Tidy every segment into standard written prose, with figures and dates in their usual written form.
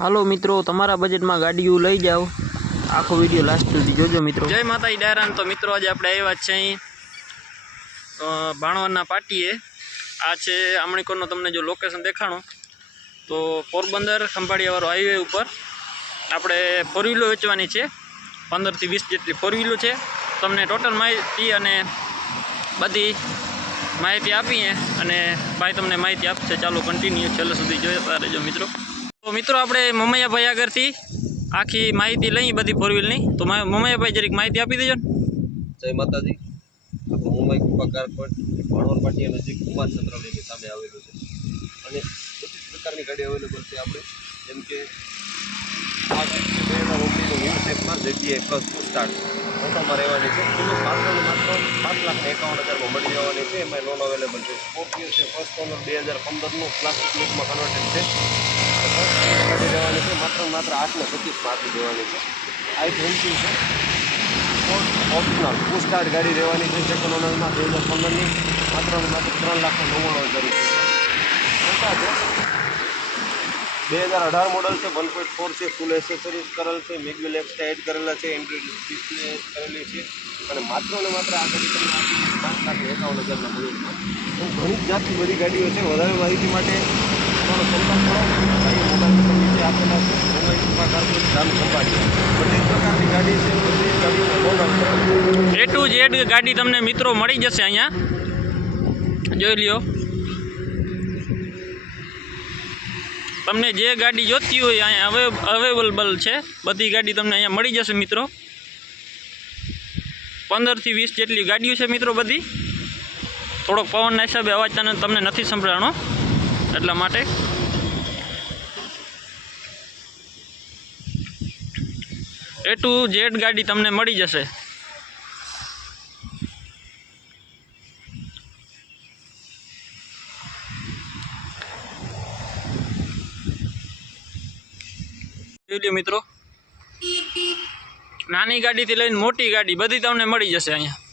હાલો મિત્રો, તમારા બજેટમાં ગાડીઓ લઈ જાઓ। આખો વિડીયો લાસ્ટ સુધી જોજો મિત્રો। જય માતાજી ડાયરાન। તો મિત્રો આજે આપણે આવ્યા છે અહીં ભાણવરના પાટીએ। આ છે આમણીકોરનો તમને જો લોકેશન દેખાણો તો પોરબંદર ખંભાળિયાવાળો હાઈવે ઉપર આપણે ફોર વ્હીલો વેચવાની છે। 15 થી 20 જેટલી ફોર વ્હીલો છે। તમને ટોટલ માહિતી અને બધી માહિતી આપીએ અને ભાઈ તમને માહિતી આપશે। ચાલો કન્ટિન્યુ છેલ્લે સુધી જોતા રહેજો મિત્રો। તો મિત્રો આપણે મમૈયાભાઈ આગળથી આખી માહિતી લઈ બધી ફોર વ્હીલની। તો મમૈયાભાઈ જરીક માહિતી આપી દેજો ને। જય માતાજી। આપણું મુંબઈ કૃપા કાર પોઈન્ટ ભાણવર પાટી નજીક કુમાર છત્રાલયની સામે આવેલું છે અને બધી પ્રકારની ગાડી અવેલેબલ છે આપણે, જેમ કે આ 2019નું ન્યૂ શેપમાં ZDI પ્લસ 2 સ્ટાર્ટ ઓટોમાં રહેવાની છે। કિંમત માત્ર ને માત્ર 5,51,000માં મળી જવાની છે। એમાં લોન અવેલેબલ છે। સ્કોર્પિયો છે, ફર્સ્ટ ઓનર 2015નું પ્લાસ્ટિક લુકમાં કન્વર્ટેડ છે। ગાડી રહેવાની છે માત્ર 8,25,000માં આપી દેવાની છે। i20 છે ઓપ્શનલ 2 સ્ટાર ગાડી રહેવાની છે। સેકન્ડ ઓનરમાં 2015ની માત્ર 3,99,000 રૂપિયા છે। 2018 મોડલ છે, 1.4 છે, ફૂલ એસેસરીઝ કરેલ છે, મેગ્યુલ એક્સ્ટ્રા એડ કરેલા છે, એન્ડ્રોઇડ ડિસ્પ્લે કરેલી છે અને માત્ર ને માત્ર આ ગાડી તમને આપી 5,51,000ના બજેટમાં। ઘણી જ જાતની બધી ગાડીઓ છે। વધારે માહિતી માટે તમારો સંપર્ક કરો। મોબાઈલ નંબર નીચે આપેલા છે। મોબાઈલ કૃપા કાર પોઈન્ટ ગામ ખંભાળિયા। બધી પ્રકારની ગાડી છે, બધી ગાડીઓનો લોન A to Z ગાડી તમને મિત્રો મળી જશે અહીંયા, જોઈ લ્યો। તમને જે ગાડી જોતી હોય અહીંયા અવેલેબલ છે, બધી ગાડી તમને અહીંયા મળી જશે મિત્રો। 15 થી 20 જેટલી ગાડીઓ છે મિત્રો બધી। થોડોક પવનના હિસાબે અવાજ તમને નથી સંભળાણો એટલા માટે। A to Z ગાડી તમને મળી જશે। જોઈ લો મિત્રો, નાની ગાડીથી લઈને મોટી ગાડી બધી તમને મળી જશે અહીંયા।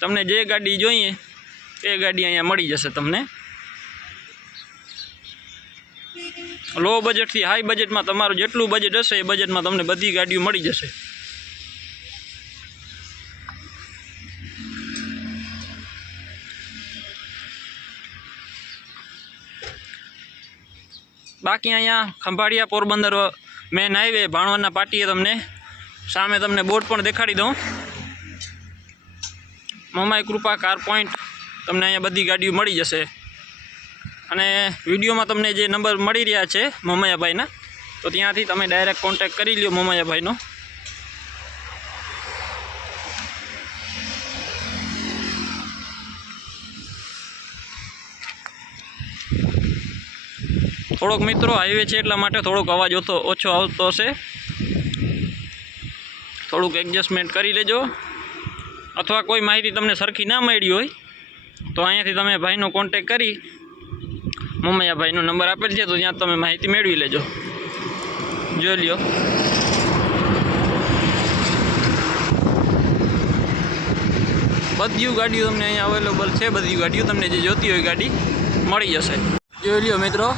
તમને જે ગાડી જોઈએ એ ગાડી અહીંયા મળી જશે તમને। લો બજેટથી હાઈ બજેટમાં તમારું જેટલું બજેટ હશે એ બજેટમાં તમને બધી ગાડીઓ મળી જશે। બાકી અહીંયા ખંભાળિયા પોરબંદર મેન હાઈવે ભાણવરના પાટીએ તમને સામે તમને બોર્ડ પણ દેખાડી દઉં। મમાઈ કૃપા કાર પોઈન્ટ તમને અહીંયા બધી ગાડીઓ મળી જશે અને વિડીયોમાં તમને જે નંબર મળી રહ્યા છે મમૈયાભાઈના, તો ત્યાંથી તમે ડાયરેક્ટ કોન્ટેક્ટ કરી લ્યો મમૈયાભાઈનો। થોડોક મિત્રો હાઈવે છે એટલા માટે થોડોક અવાજ ઓછો આવતો હશે, થોડુંક એડજસ્ટમેન્ટ કરી લેજો। અથવા કોઈ માહિતી તમને સરખી ના મળી હોય તો અહીંયાથી તમે ભાઈનો કોન્ટેક કરી મમૈયાભાઈનો નંબર આપેલ છે તો ત્યાં તમે માહિતી મેળવી લેજો। જોઈ લ્યો, બધી ગાડીઓ તમને અહીંયા અવેલેબલ છે। બધી ગાડીઓ તમને જે જોતી હોય ગાડી મળી જશે। જોઈ લ્યો મિત્રો,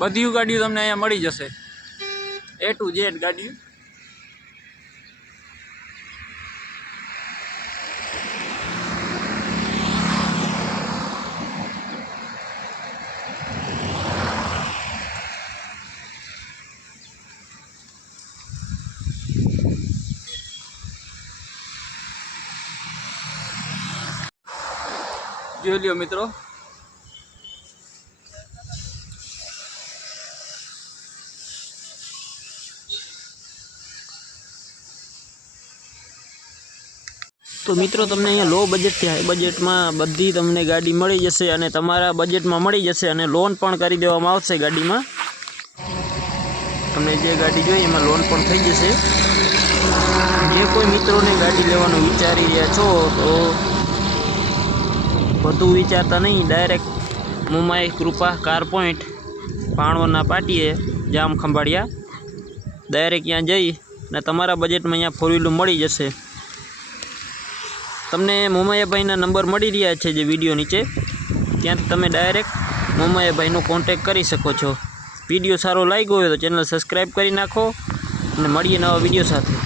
બધી ગાડીઓ તમને અહીંયા મળી જશે। A to Z ગાડીઓ। જોઈ લ્યો મિત્રો, તો મિત્રો તમને અહીંયા લો બજેટથી હાઈ બજેટમાં બધી તમને ગાડી મળી જશે અને તમારા બજેટમાં મળી જશે અને લોન પણ કરી દેવામાં આવશે ગાડીમાં। તમને જે ગાડી જોઈએ એમાં લોન પણ થઈ જશે। જે કોઈ મિત્રોને ગાડી લેવાનું વિચારી રહ્યા છો તો વધુ વિચારતા નહીં, ડાયરેક્ટ મમાઈ કૃપા કાર પોઈન્ટ ભાણવરના પાટીએ જામ ખંભાળિયા ડાયરેક્ટ ત્યાં જઈ અને તમારા બજેટમાં અહીંયા ફોર વ્હીલર મળી જશે। તમને મોમાયાભાઈના નંબર મળી રહ્યા છે જે વિડીયો નીચે, ત્યાંથી તમે ડાયરેક્ટ મોમાયાભાઈનો કોન્ટેક કરી શકો છો. વિડીયો સારો લાગ્યો હોય તો ચેનલ સબસ્ક્રાઈબ કરી નાખો અને મળીએ નવા વિડીયો સાથે.